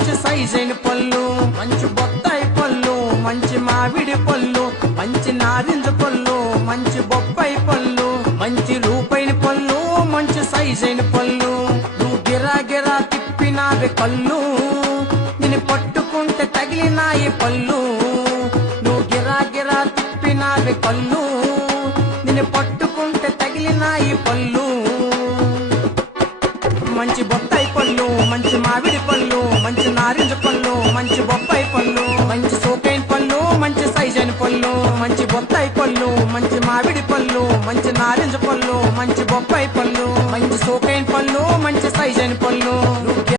మంచి సైజైన పళ్ళు, మంచి బొత్తాయి పళ్ళు, మంచి మామిడి పళ్ళు, మంచి నారింజ పళ్ళు, మంచి బొప్పాయి పళ్ళు, మంచి రూపాయిన పళ్ళు, మంచి సైజైన పళ్ళు. నువ్వు గిరా గిరా తిప్పినావి కళ్ళు, నిన్ను పట్టుకుంటే తగిలినాయి పళ్ళు. నువ్వు గిరా గిరా తిప్పినావి కళ్ళు, నిన్ను పట్టుకుంటే తగిలినాయి పళ్ళు. మంచి బొత్తాయి పళ్ళు, మంచి మామిడి పళ్ళు, మంచి నారింజ పళ్ళు, మంచి బొప్పాయి పళ్ళు, మంచి సోకైన పళ్ళు, మంచి సైజైన పళ్ళు, మంచి బొత్తాయి పళ్ళు, మంచి మామిడి పళ్ళు, మంచి నారింజ పళ్ళు, మంచి బొప్పాయి పళ్ళు, మంచి సోకైన పళ్ళు,